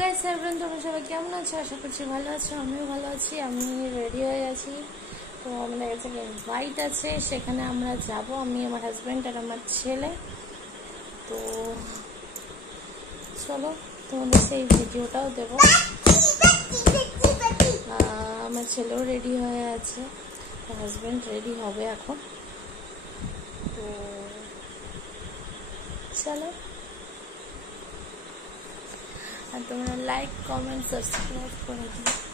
Guys everyone, তোমরা সবাই কেমন আছো? আশা করছি ভালো আছো। আমিও ভালো আছি। আমি রেডি হয়ে আছি। তো আমাদের কাছে বাইট আছে, সেখানে আমরা যাব। আমি, আমার হাজব্যান্ড আর আমার ছেলে। তো চলো, তোমাদের সেই ভিডিওটাও দেবো। আমার ছেলেও রেডি হয়ে আছে, হাজব্যান্ড রেডি হবে এখন। তো চলো, আর তোমরা লাইক, কমেন্ট, সাবস্ক্রাইব করে দিও।